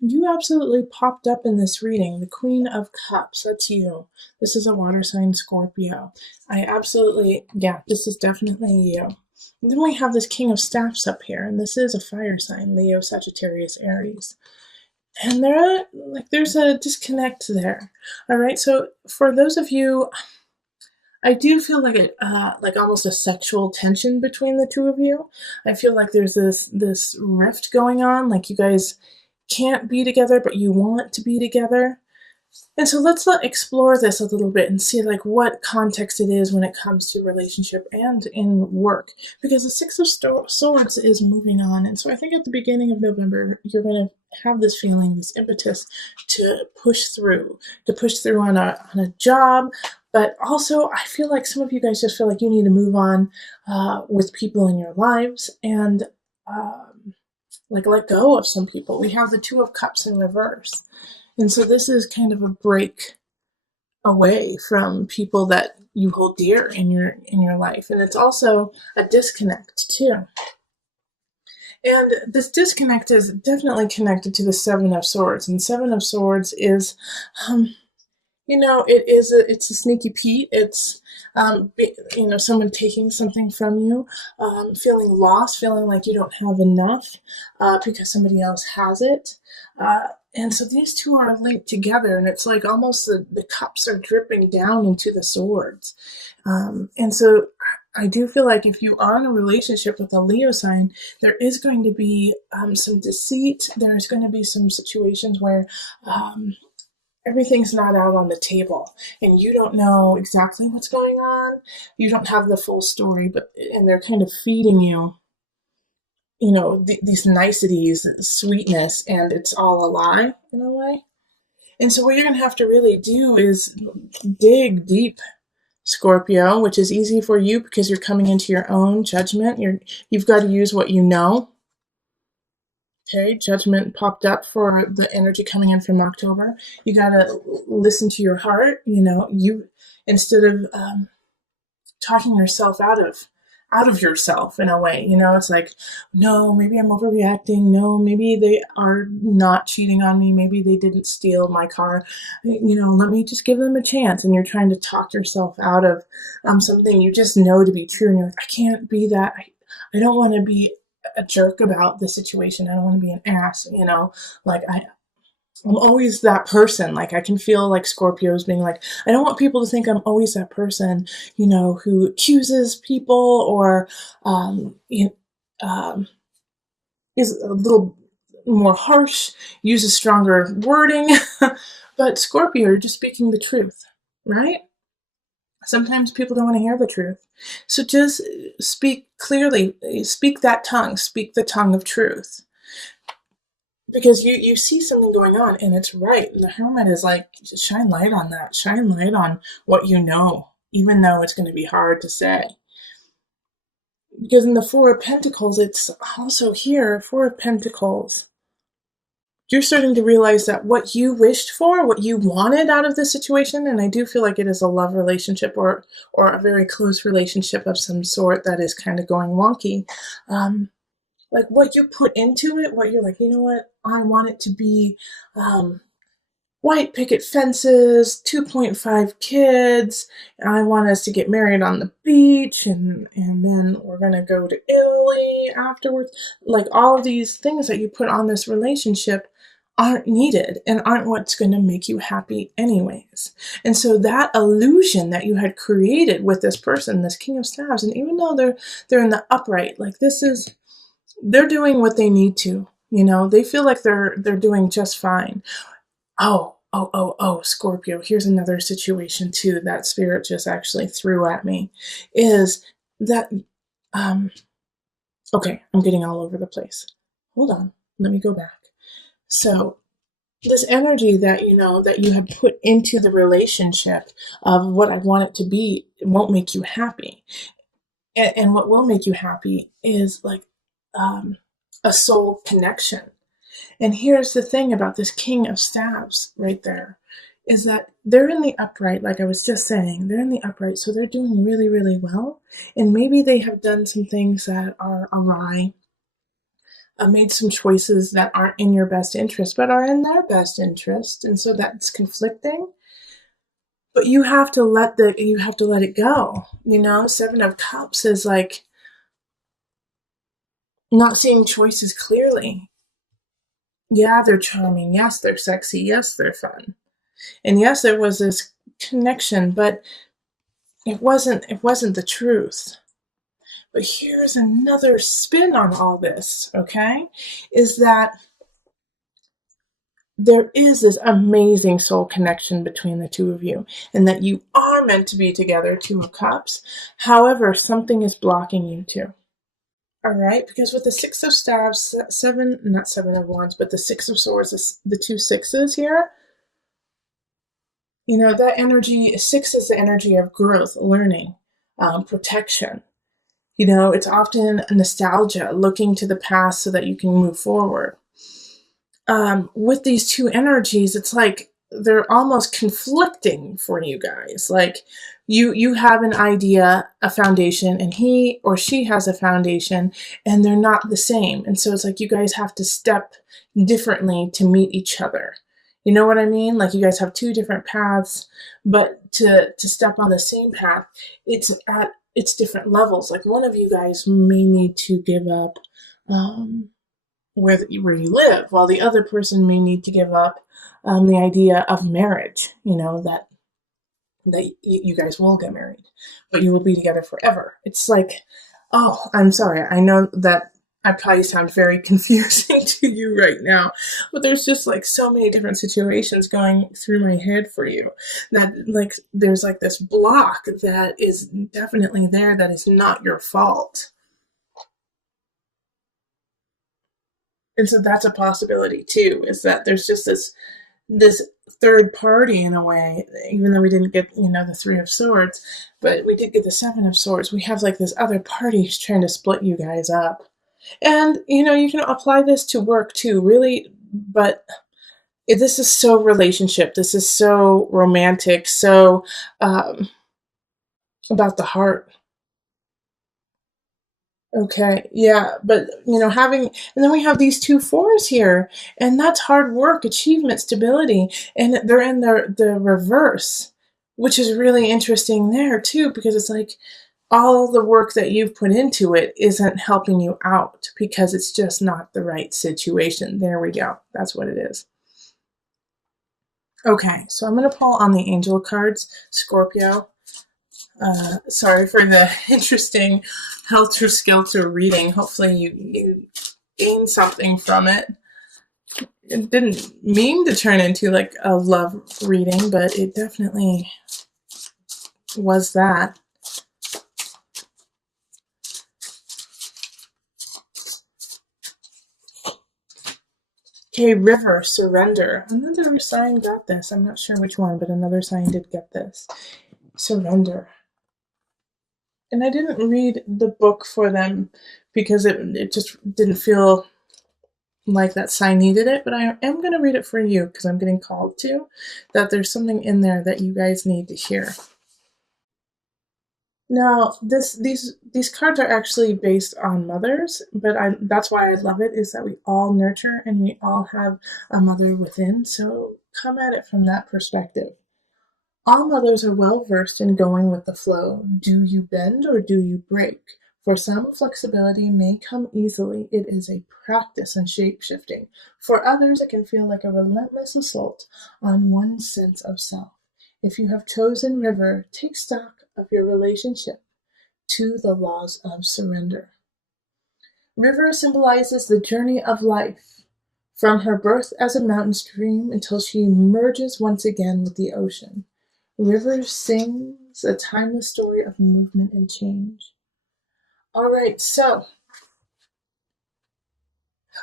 You absolutely popped up in this reading. The Queen of Cups, that's you. This is a water sign Scorpio. I absolutely, yeah, this is definitely you. And then we have this King of Staffs up here, and this is a fire sign, Leo, Sagittarius, Aries. And there's a disconnect there. All right, so for those of you, I do feel like almost a sexual tension between the two of you. I feel like there's this rift going on, like you guys can't be together, but you want to be together. And so explore this a little bit and see like what context it is when it comes to relationship and in work, because the Six of Swords is moving on, and so I think at the beginning of November you're going to have this feeling, this impetus to push through on a job, but also I feel like some of you guys just feel like you need to move on with people in your lives and like let go of some people. We have the Two of Cups in reverse. And so this is kind of a break away from people that you hold dear in your life. And it's also a disconnect too. And this disconnect is definitely connected to the Seven of Swords. And Seven of Swords is it's a sneaky Pete. It's someone taking something from you, feeling lost, feeling like you don't have enough because somebody else has it. And so these two are linked together, and it's like almost the cups are dripping down into the swords. And so I do feel like if you are in a relationship with a Leo sign, there is going to be some deceit. There's going to be some situations where everything's not out on the table and you don't know exactly what's going on. You don't have the full story, and they're kind of feeding you these niceties, sweetness, and it's all a lie in a way. And so what you're going to have to really do is dig deep, Scorpio, which is easy for you because you're coming into your own judgment. You've got to use what you know. Okay, judgment popped up for the energy coming in from October. You got to listen to your heart. You instead of talking yourself out of yourself in a way. It's like, no, maybe I'm overreacting. No, maybe they are not cheating on me. Maybe they didn't steal my car. Let me just give them a chance. And you're trying to talk yourself out of something you just know to be true. And you're like, I can't be that. I don't want to be a jerk about the situation. I don't want to be an ass. Like I'm always that person. Like I can feel like Scorpios being like, I don't want people to think I'm always that person, who accuses people or is a little more harsh, uses stronger wording. But Scorpio, you're just speaking the truth, right? Sometimes people don't want to hear the truth. So just speak clearly, speak that tongue, speak the tongue of truth. Because you see something going on and it's right. And the hermit is like, shine light on that. Shine light on what you know, even though it's going to be hard to say. Because in the Four of Pentacles, it's also here, Four of Pentacles. You're starting to realize that what you wished for, what you wanted out of this situation, and I do feel like it is a love relationship or a very close relationship of some sort that is kind of going wonky. Like what you put into it, what you're like, you know what, I want it to be white picket fences, 2.5 kids. I want us to get married on the beach and then we're going to go to Italy afterwards. Like all of these things that you put on this relationship aren't needed and aren't what's going to make you happy anyways. And so that illusion that you had created with this person, this King of Staves, and even though they're in the upright, like they're doing what they need to, they feel like they're doing just fine. Oh, Scorpio, here's another situation too that Spirit just actually threw at me, is that, okay, I'm getting all over the place. Hold on, let me go back. So this energy that, that you have put into the relationship of what I want it to be, it won't make you happy. And what will make you happy is like a soul connection. And here's the thing about this King of Staves right there, is that they're in the upright, like I was just saying, they're in the upright, so they're doing really, really well. And maybe they have done some things that are awry. made some choices that aren't in your best interest, but are in their best interest, and so that's conflicting. But you have to let it go. Seven of Cups is like not seeing choices clearly. Yeah, they're charming. Yes, they're sexy. Yes, they're fun. And yes, there was this connection, but it wasn't the truth. But here's another spin on all this, okay? Is that there is this amazing soul connection between the two of you, and that you are meant to be together, Two of Cups. However, something is blocking you too. All right, because with the Six of Staves, not Seven of Wands, but the Six of Swords, the two sixes here, that energy, six is the energy of growth, learning, protection. It's often nostalgia, looking to the past so that you can move forward. With these two energies, it's like they're almost conflicting for you guys. Like you have an idea, a foundation, and he or she has a foundation, and they're not the same. And so it's like you guys have to step differently to meet each other. You know what I mean? Like you guys have two different paths, but to step on the same path, it's different levels. Like one of you guys may need to give up where you live, while the other person may need to give up the idea of marriage. That you guys will get married, but you will be together forever. It's like, oh, I'm sorry. I know that I probably sound very confusing to you right now, but there's just like so many different situations going through my head for you that like there's like this block that is definitely there that is not your fault. And so that's a possibility too, is that there's just this third party in a way, even though we didn't get, the Three of Swords, but we did get the Seven of Swords. We have like this other party who's trying to split you guys up. And, you can apply this to work too, really, but this is so relationship. This is so romantic, so about the heart. Okay, yeah, but and then we have these two fours here, and that's hard work, achievement, stability, and they're in the reverse, which is really interesting there too, because it's like all the work that you've put into it isn't helping you out because it's just not the right situation. There we go. That's what it is. Okay, so I'm going to pull on the angel cards, Scorpio. Sorry for the interesting helter-skelter reading. Hopefully you gain something from it. It didn't mean to turn into like a love reading, but it definitely was that. Okay, River, Surrender. Another sign got this. I'm not sure which one, but another sign did get this. Surrender. And I didn't read the book for them because it just didn't feel like that sign needed it, but I am going to read it for you because I'm getting called to, that there's something in there that you guys need to hear. Now, these cards are actually based on mothers, but that's why I love it, is that we all nurture and we all have a mother within, so come at it from that perspective. All mothers are well versed in going with the flow. Do you bend or do you break? For some, flexibility may come easily. It is a practice in shape shifting. For others, it can feel like a relentless assault on one's sense of self. If you have chosen River, take stock of your relationship to the laws of surrender. River symbolizes the journey of life, from her birth as a mountain stream until she merges once again with the ocean. River sings a timeless story of movement and change. All right, so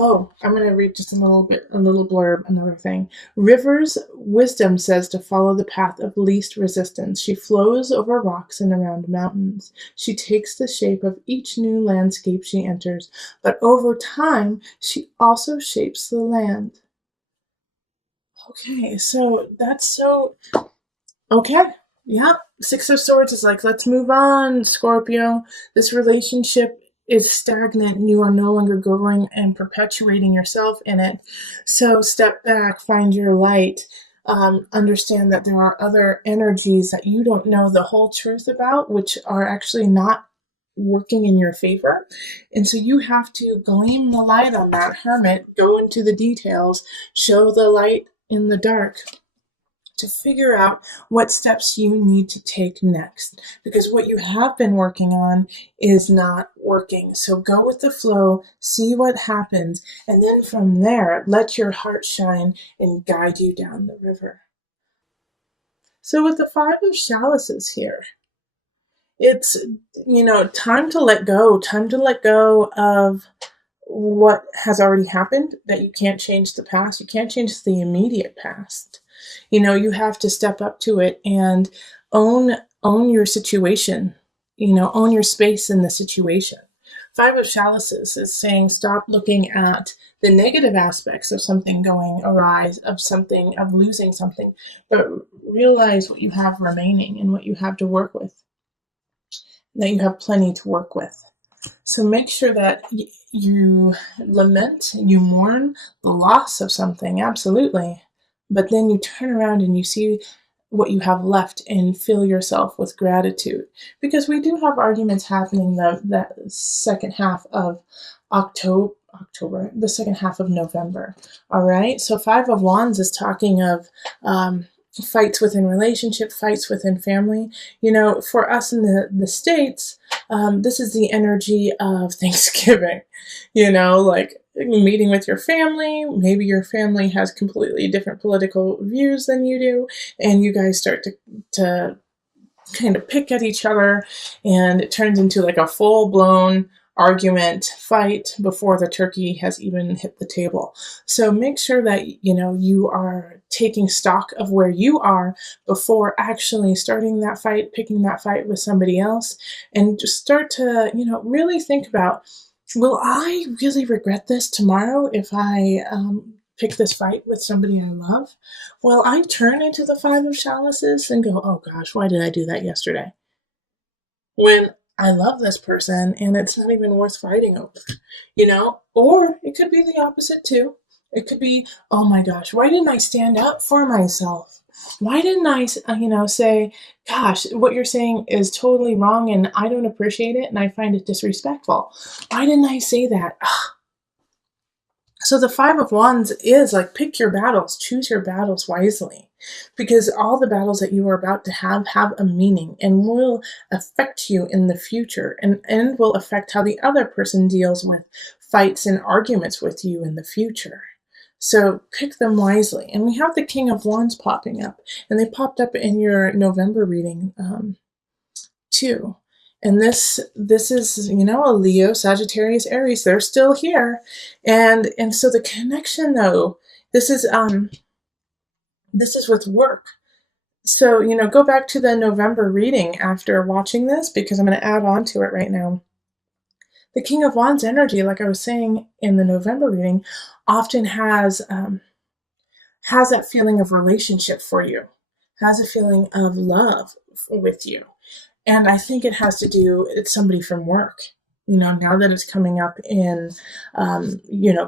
I'm going to read just a little blurb, another thing. River's wisdom says to follow the path of least resistance. She flows over rocks and around mountains. She takes the shape of each new landscape she enters, but over time, she also shapes the land. Okay, so that's so... Okay, yeah. Six of Swords is like, let's move on, Scorpio. This relationship is stagnant and you are no longer growing and perpetuating yourself in it. So step back, find your light, understand that there are other energies that you don't know the whole truth about, which are actually not working in your favor. And so you have to gleam the light on that hermit, go into the details, show the light in the dark to figure out what steps you need to take next, because what you have been working on is not working. So go with the flow, see what happens, and then from there, let your heart shine and guide you down the river. So with the Five of Chalices here, it's, time to let go of what has already happened, that you can't change the past. You can't change the immediate past. You have to step up to it and own your situation, own your space in the situation. Five of Chalices is saying stop looking at the negative aspects of something going awry, of losing something, but realize what you have remaining and what you have to work with, that you have plenty to work with. So make sure that you lament, you mourn the loss of something, absolutely. But then you turn around and you see what you have left and fill yourself with gratitude. Because we do have arguments happening that second half of October, the second half of November. All right. So Five of Wands is talking of fights within relationship, fights within family. For us in the States, this is the energy of Thanksgiving, like meeting with your family. Maybe your family has completely different political views than you do, and you guys start to kind of pick at each other, and it turns into like a full-blown argument, fight before the turkey has even hit the table. So make sure that you are taking stock of where you are before actually starting that fight, picking that fight with somebody else, and just start to really think about, will I really regret this tomorrow if I pick this fight with somebody I love? Will I turn into the Five of Chalices and go, oh gosh, why did I do that yesterday, when I love this person and it's not even worth fighting over, Or it could be the opposite too. It could be, oh my gosh, why didn't I stand up for myself? Why didn't I, say, gosh, what you're saying is totally wrong and I don't appreciate it and I find it disrespectful. Why didn't I say that? So the Five of Wands is like, pick your battles, choose your battles wisely, because all the battles that you are about to have a meaning and will affect you in the future, and will affect how the other person deals with fights and arguments with you in the future. So pick them wisely. And we have the King of Wands popping up, and they popped up in your November reading too. And this is, a Leo, Sagittarius, Aries. They're still here. And so the connection though, this is with work. So, go back to the November reading after watching this, because I'm going to add on to it right now. The King of Wands energy, like I was saying in the November reading, often has that feeling of relationship for you, has a feeling of love with you. And I think it has to do, it's somebody from work, now that it's coming up in,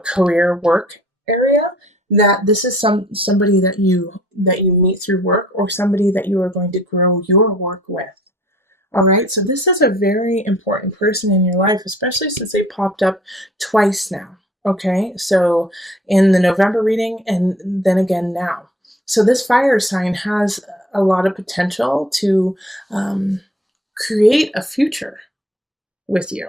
career work area, that this is somebody that you meet through work, or somebody that you are going to grow your work with. All right. So this is a very important person in your life, especially since they popped up twice now. Okay. So in the November reading and then again now. So this fire sign has a lot of potential to, create a future with you.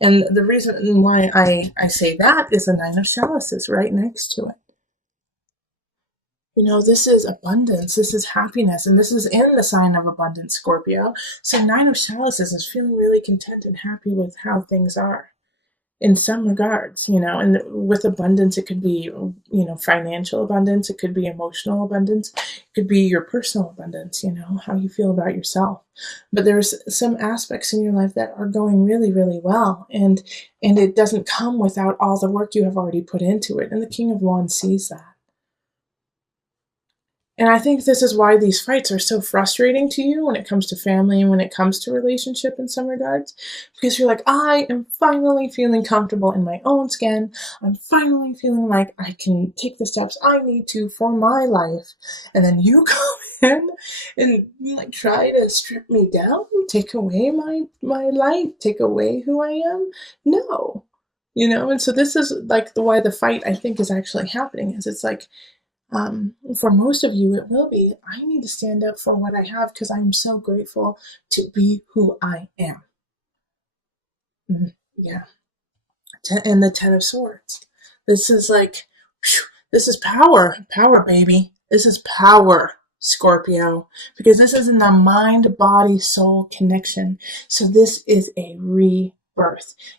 And the reason why I say that is the Nine of Chalices right next to it. This is abundance, this is happiness, and this is in the sign of abundance, Scorpio. So Nine of Chalices is feeling really content and happy with how things are in some regards, and with abundance, it could be, financial abundance, it could be emotional abundance, it could be your personal abundance, how you feel about yourself. But there's some aspects in your life that are going really, really well, and it doesn't come without all the work you have already put into it. And the King of Wands sees that. And I think this is why these fights are so frustrating to you when it comes to family and when it comes to relationship in some regards. Because you're like, I am finally feeling comfortable in my own skin. I'm finally feeling like I can take the steps I need to for my life. And then you come in and you like try to strip me down, take away my light, take away who I am. No. And so this is like why the fight I think is actually happening is it's like for most of you, it will be, I need to stand up for what I have because I'm so grateful to be who I am. Yeah. And the Ten of Swords. This is like, this is power. Power, baby. This is power, Scorpio. Because this is in the mind, body, soul connection. So this is a rebirth.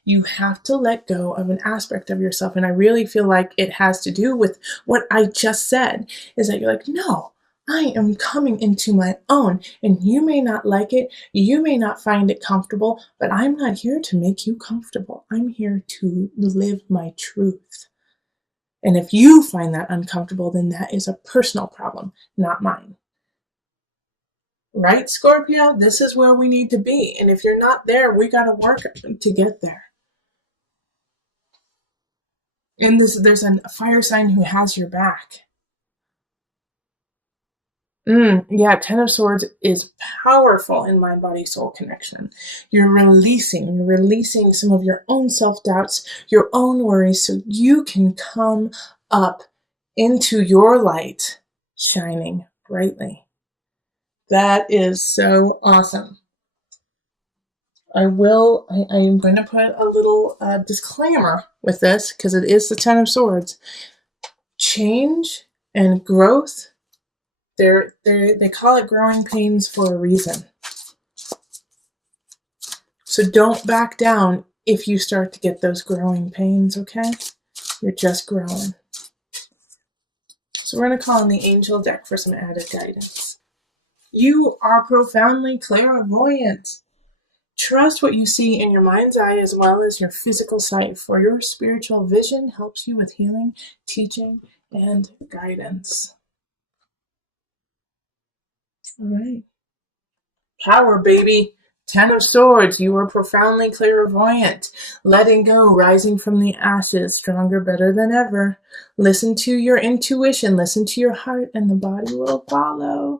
You have to let go of an aspect of yourself. And I really feel like it has to do with what I just said, is that you're like, no, I am coming into my own, and you may not like it, you may not find it comfortable, but I'm not here to make you comfortable. I'm here to live my truth. And if you find that uncomfortable, then that is a personal problem, not mine. Right, Scorpio? This is where we need to be. And if you're not there, we got to work to get there. And there's a fire sign who has your back. Yeah, Ten of Swords is powerful in mind, body, soul connection. You're releasing some of your own self-doubts, your own worries, so you can come up into your light, shining brightly. That is so awesome. I am going to put a little disclaimer with this because it is the Ten of Swords. Change and growth, they call it growing pains for a reason. So don't back down if you start to get those growing pains, okay? You're just growing. So we're going to call on the angel deck for some added guidance. You are profoundly clairvoyant. Trust what you see in your mind's eye as well as your physical sight, for your spiritual vision helps you with healing, teaching, and guidance. All right. Power, baby. Ten of Swords, you are profoundly clairvoyant. Letting go, rising from the ashes, stronger, better than ever. Listen to your intuition, listen to your heart, and the body will follow.